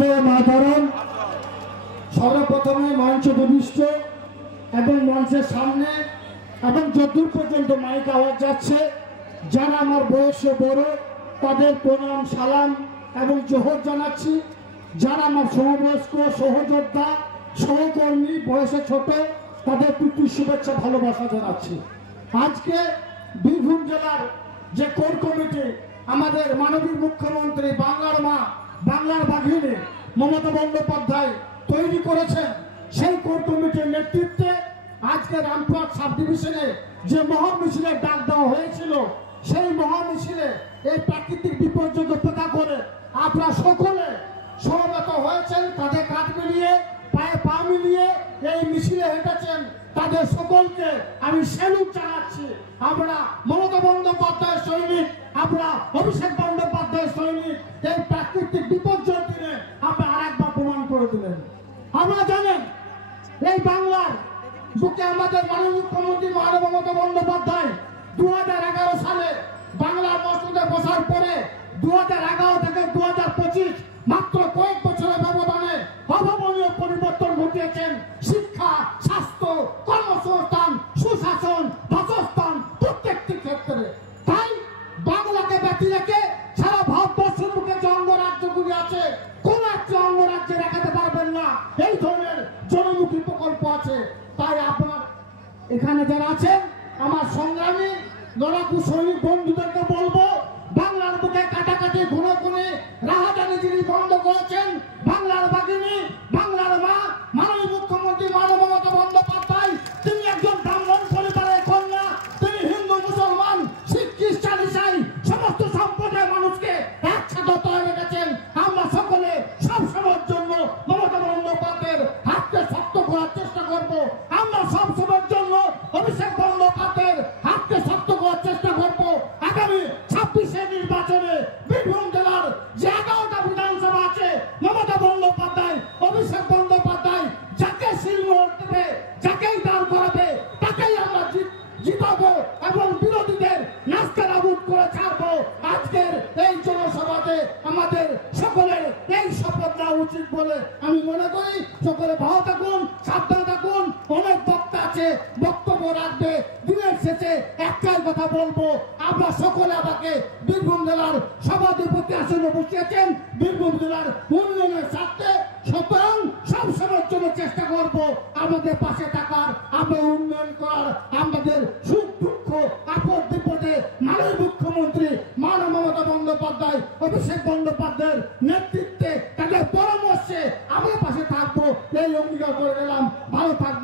বন্দে মাতরম। সর্বপ্রথমে মঞ্চ ভূমিষ্ঠ এবং মঞ্চের সামনে এবং যতদূর পর্যন্ত মাইক আওয়াজ যাচ্ছে যারা আমার বয়সে বড় তাদের প্রণাম সালাম এবং জোহর জানাচ্ছি। যারা আমার সমবয়স্ক সহযোদ্ধা সহকর্মী বয়সে ছোট তাদের প্রীতি শুভেচ্ছা ভালোবাসা জানাচ্ছি। আজকে বীরভূম জেলার যে কোর কমিটি আমাদের মাননীয় মুখ্যমন্ত্রী বাংলার মা বাংলার বাঘিনী মমতা বন্দ্যোপাধ্যায় তৈরি করেছেন, সেই কোর কমিটির নেতৃত্বে আজকে রামপুরহাট সাব ডিভিশনে যে মহামিছিলের ডাক দেওয়া হয়েছিল সেই মহামিছিলে এই প্রাকৃতিক বিপর্যয় উপেক্ষা করে আপনারা সকলে সমবেত হয়েছেন, কাঁধে কাঁধ মিলিয়ে পায়ে পা মিলিয়ে এই মিছিলে হেঁটেছেন। তাদের সকলকে আমি স্যালুট জানাচ্ছি। আমরা মমতা বন্দ্যোপাধ্যায়ের সৈনিক, আমরা অভিষেক বন্দ্যোপাধ্যায়ের সৈনিক। এই প্রাকৃতিক বিপর্যয় দিনে আপনারা আরেকবার প্রমাণ করে দিলেন। আমরা জানেন এই বাংলার বুকে আমাদের মাননীয় মুখ্যমন্ত্রী মমতা বন্দ্যোপাধ্যায় 2011 সালে বাংলার মসজিদে বসার পরে 2011 থেকে 2025 মাত্র কয়েক বছরের ব্যবধানে অভাবনীয় পরিবর্তন ঘটিয়েছেন। শিক্ষা, স্বাস্থ্য, কর্মসংস্থান, সুশাসন, বাসস্থান প্রত্যেকটি ক্ষেত্রে। তাই বাংলাকে ব্যতি রেখে সারা ভারতবর্ষের মুখে যে অঙ্গরাজ্যগুলি আছে কোন একটি অঙ্গরাজ্যে দেখাতে পারবেন না এই ধরনের জনমুখী প্রকল্প আছে। তাই আপনার এখানে যারা আছেন আমার সংগ্রামী লড়াকু সৈনিক বন্ধুদেরকে বলবো, বাংলার বুকে কাটাকাটি খুনে রাহাজানি যিনি বন্ধ করেছেন বাংলার বাঘিনী বাংলার মা মাননীয় মুখ্যমন্ত্রী মমতা বন্দ্যোপাধ্যায়, তিনি একজন ব্রাহ্মণ পরিবারের কন্যা, তিনি হিন্দু মুসলমান শিখ খ্রিস্টান ইসাই সমস্ত সম্প্রদায়ের মানুষকে একসাথে তৈরি রেখেছেন। আমরা সকলে সব সময়ের জন্য মমতা বন্দ্যোপাধ্যায়ের হাতকে শক্ত করার চেষ্টা করব। আমরা সব সময়ের জন্য অভিষেক বন্দ্যোপাধ্যায়ের হাতকে শক্ত করার চেষ্টা করব। আগামী 26 নির্বাচনে বীরভূম জেলার যে 11টা বিধানসভা আছে মমতা বন্দ্যোপাধ্যায় অভিষেক বন্দ্যোপাধ্যায় যাকে সিলমোহর দেবে যাকেই দাঁড় করাবে তাকেই আমরা জিতাবো এবং বিরোধীদের নাস্তানাবুদ করে ছাড়বো। আজকের এই জনসভাতে আমাদের সকলের এই শপথ নেওয়া উচিত বলে আমি মনে করি। সকলে ভালো থাকুন, সাবধান থাকুন। অনেক বক্তা আছে, বক্তব্য রাখবে। দিনের শেষে একটাই কথা বলবো, আমরা সকলে আমাকে বীরভূম জেলার সভাধিপতি আসনে বসিয়েছেন। বীরভূম জেলার উন্নয়নের স্বার্থে সুতরাং সবসময়ের জন্য চেষ্টা করব আমাদের পাশে থাকার, আমরা উন্নয়ন করার, আমাদের সুখ দুঃখ আপদ বিপদে মাননীয় মুখ্যমন্ত্রী মমতা বন্দ্যোপাধ্যায় অভিষেক বন্দ্যোপাধ্যায়ের নেতৃত্বে তাদের পরামর্শে আমরা পাশে থাকবো এই অঙ্গীকার করে গেলাম। ভালো থাকবো।